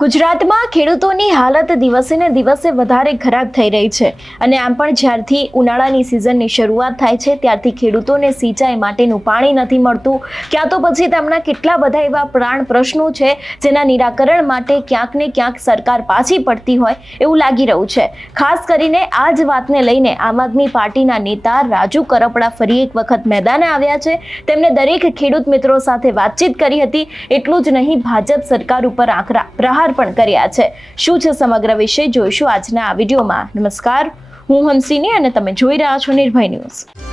ગુજરાતમાં ખેડૂતોની હાલત દિવસે ને દિવસે વધારે ખરાબ થઈ રહી છે. અને આમ પણ જ્યારથી ઉનાળાની સિઝનની શરૂઆત થાય છે, ત્યારથી ખેડૂતોને સિંચાઈ માટેનું પાણી નથી મળતું. ક્યાં તો પછી તેમના કેટલા બધા એવા પ્રાણ પ્રશ્નો છે, જેના નિરાકરણ માટે ક્યાંક ને ક્યાંક સરકાર પાછી પડતી હોય એવું લાગી રહ્યું છે. ખાસ કરીને આ જ વાતને લઈને આમ આદમી પાર્ટીના નેતા રાજુ કરપડા ફરી એક વખત મેદાને આવ્યા છે. તેમણે દરેક ખેડૂત મિત્રો સાથે વાતચીત કરી હતી. એટલું જ નહીં, ભાજપ સરકાર ઉપર આકરા પ્રહાર પણ કર્યા છે. શું છે સમગ્ર વિષય? જોઈશું આજના આ વિડીયોમાં. નમસ્કાર. હું હંસિની અને તમે જોઈ રહ્યા છો નિર્ભય ન્યૂઝ.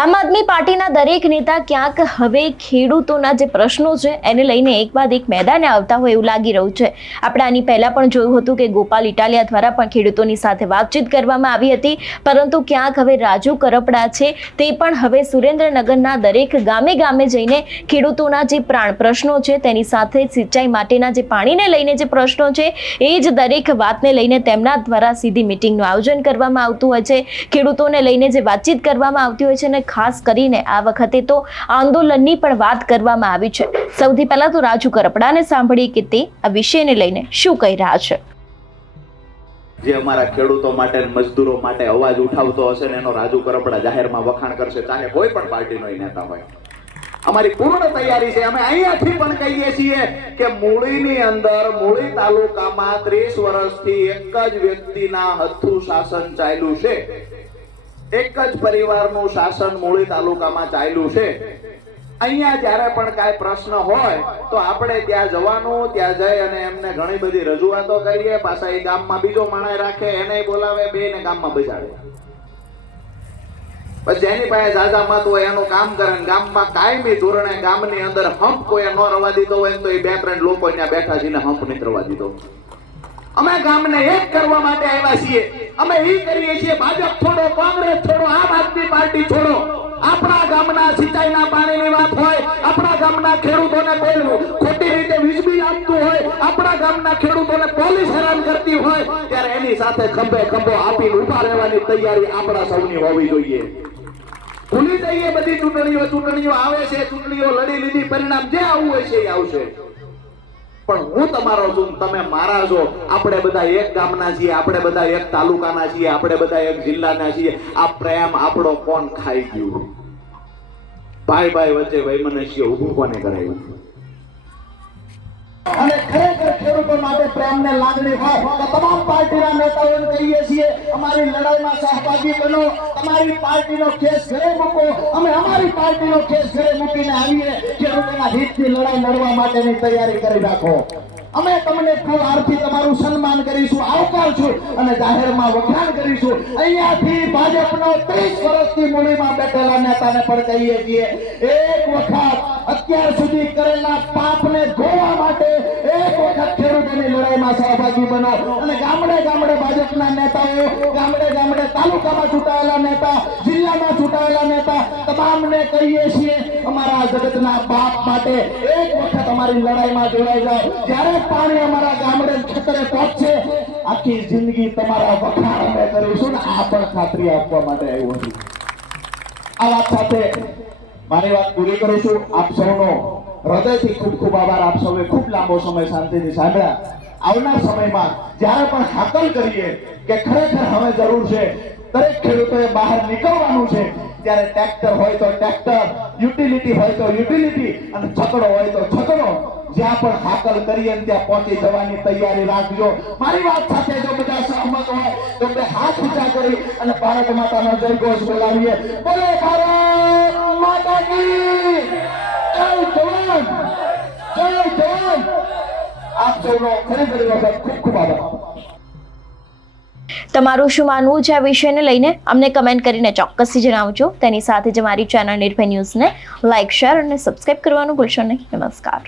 આમ આદમી પાર્ટીના દરેક નેતા ક્યાંક હવે ખેડૂતોના જે પ્રશ્નો છે, એને લઈને એક બાદ એક મેદાને આવતા હોય એવું લાગી રહ્યું છે. આપણે આની પહેલાં પણ જોયું હતું કે ગોપાલ ઇટાલિયા દ્વારા પણ ખેડૂતોની સાથે વાતચીત કરવામાં આવી હતી, પરંતુ ક્યાંક હવે રાજુ કરપડા છે, તે પણ હવે સુરેન્દ્રનગરના દરેક ગામે ગામે જઈને ખેડૂતોના જે પ્રાણ પ્રશ્નો છે, તેની સાથે સિંચાઈ માટેના જે પાણીને લઈને જે પ્રશ્નો છે, એ જ દરેક વાતને લઈને તેમના દ્વારા સીધી મિટિંગનું આયોજન કરવામાં આવતું હોય છે. ખેડૂતોને લઈને જે વાતચીત કરવામાં આવતી હોય છે અને ખાસ કરીને આ વખતે તો આંદોલનની પણ વાત કરવામાં આવી છે. સૌથી પહેલા તો રાજુ કરપડાને સાંભળીએ કે તે આ વિષયને લઈને શું કહી રહ્યા છે. જે અમારા ખેડૂતો માટે મજદૂરો માટે અવાજ ઉઠાવતો હશે ને એનો રાજુ કરપડા જાહેરમાં વખાણ કરશે, ચાહે કોઈ પણ પાર્ટીનો નેતા હોય. અમારી પૂર્ણ તૈયારી છે. અમે અહીંયાથી પણ કહીએ છીએ કે મૂળીની અંદર, મૂળી તાલુકામાં ત્રીસ વર્ષથી એક જ વ્યક્તિના હથ્થું શાસન ચાલ્યું છે. એક જ પરિવારનું શાસન મૂળી તાલુકામાં ચાલ્યું છે. અહીંયા જ્યારે પણ કાંઈ પ્રશ્ન હોય, તો આપણે ત્યાં જવાનું, ત્યાં જઈ અને એમને ઘણી બધી રજૂઆતો કરીએ. પાછા એ ગામમાં બીજો માણસ રાખે, એને બોલાવે બે ને ગામમાં બજાડે પછી એની પાસે જાજા મત હોય, એનું કામ કરે ગામમાં કાયમી ધોરણે ગામની અંદર હંપ કોઈ ન રવા દીધો હોય તો એ બે ત્રણ લોકો ત્યાં બેઠા છે ને હંપ નહીં રવા દીધો. અમે ગામને એક કરવા માટે આવ્યા છીએ. અમે એ કરીએ છીએ, ભાજપ છોડો, કોંગ્રેસ છોડો, આમ આદમી પાર્ટી છોડો. આપણા ગામના સિંચાઈના પાણીની વાત હોય, આપણા ગામના ખેડૂતોને કોઈ ખોટી રીતે વીજ આપતું હોય, આપણા ગામના ખેડૂતોને પોલીસ હેરાન કરતી હોય, ત્યારે એની સાથે ખંભે ખંભો આપીને ઊભા રહેવાની તૈયારી આપણા સૌની હોવી જોઈએ. ભૂલી જઈએ બધી ચૂંટણીઓ ચૂંટણીઓ આવે છે, ચૂંટણીઓ લડી લીધી, પરિણામ જે આવવું હોય છે એ આવશે. પણ હું તમારો છું, તમે મારા છો. આપણે બધા એક ગામના છીએ, આપણે બધા એક તાલુકાના છીએ, આપણે બધા એક જિલ્લાના છીએ. આ પ્રેમ આપણો કોણ ખાઈ ગયું? ભાઈ ભાઈ વચ્ચે વૈમનસ્ય ઊભું કોને કરાયું? અને ખરેખર ખેડૂતો માટે પ્રેમ ને લાગણી હોય તો તમામ પાર્ટીના નેતાઓને કહીએ છીએ, અમારી લડાઈમાં સહભાગી બનો તમારી પાર્ટીનો કેસ ઘરે મૂકો, અમે અમારી પાર્ટીનો કેસ ઘરે મૂકીને આવીએ, ખેડૂતોના હિતની લડાઈ લડવા માટેની તૈયારી કરી રાખો. અમે તમને ફૂલ આરતી તમારું સન્માન કરીશું, આવકારશું અને જાહેરમાં વખાણ કરીશું. અહીંયાથી ભાજપનો 30 વર્ષની મૂડીમાં બેઠેલા નેતાને પણ કહીએ છીએ, એક વખત અત્યાર સુધી કરેલા પાપને ધોવા માટે એક વખત ખેડૂતોની લડાઈમાં સહભાગી બનો. અને ગામડે ગામડે ભાજપના નેતાઓ, ગામડે ગામડે તાલુકામાં ચૂંટાયેલા નેતા, જિલ્લામાં ચૂંટાયેલા નેતા, તમામને કહીએ છીએ, અમારા જગતના બાપ માટે એક વખત અમારી લડાઈમાં જોડાઈ જાઓ. જ્યારે પાણી અમારા ગામડે ખેતરે પહોંચશે, આખી જિંદગી તમારા વખાણ અમે કરીશું ને આ પણ ખાતરી આપવા માટે આવ્યું હતું આ વાત સાથે મારી વાત પૂરી કરું છું. આપ સૌનો હૃદયથી ખૂબ ખૂબ આભાર. આપ સૌએ ખૂબ લાંબો સમય શાંતિથી સાંભળ્યા. આવનાર સમયમાં જ્યારે પણ હાકલ કરીએ કે ખરેખર હવે જરૂર છે, દરેક ખેડૂતોએ બહાર નીકળવાનું છે, ત્યારે ટ્રેક્ટર હોય તો ટ્રેક્ટર, યુટિલિટી હોય તો યુટિલિટી અને છકડો હોય તો છકડો. જ્યાં પણ હાકલ કરીએ ત્યાં પહોંચી જવાની તૈયારી રાખજો. મારી વાત સાથે જો બધા સહમત હોય, તો બે હાથ ઊંચા કરી અને ભારત માતાનો જય ઘોષ બોલાવીએ. બોલે ભારત માતા કી જય જય જવાન આપ સૌનો ફરી વખત ખૂબ ખૂબ આભાર. તમારું શું માનવું છે આ વિષયને લઈને? અમને કમેન્ટ કરીને ચોક્કસથી જણાવજો. તેની સાથે જ મારી ચેનલ નિર્ભય ન્યૂઝને લાઇક શેર અને સબસ્ક્રાઇબ કરવાનું ભૂલશો નહીં. નમસ્કાર.